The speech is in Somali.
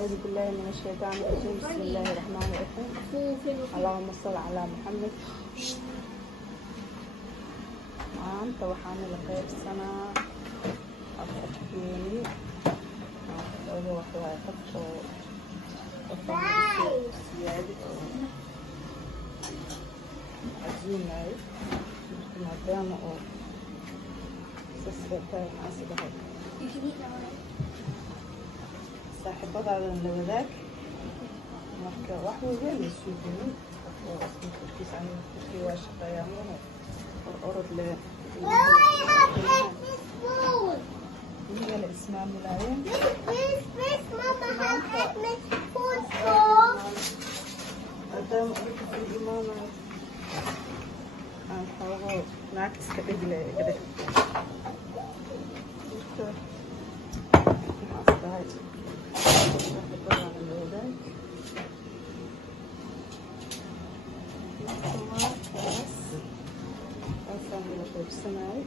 أعوذ بالله من الشيطان الرجيم. بسم الله الرحمن الرحيم. اللهم صل على محمد. maanta waxaan la qaybsanaa afkeeni oo wax waa qabto siyaadi oo عزيمة maadaama oo sasbata asbahay saaxiibadaadan la wadaag marka wax weyn la suuqin oo isku aan waa shaqeeyaan orod le هي الاسماء ملايين بس ماما هات لي فود قدام في الإمامة هو ناقص كده كده السماء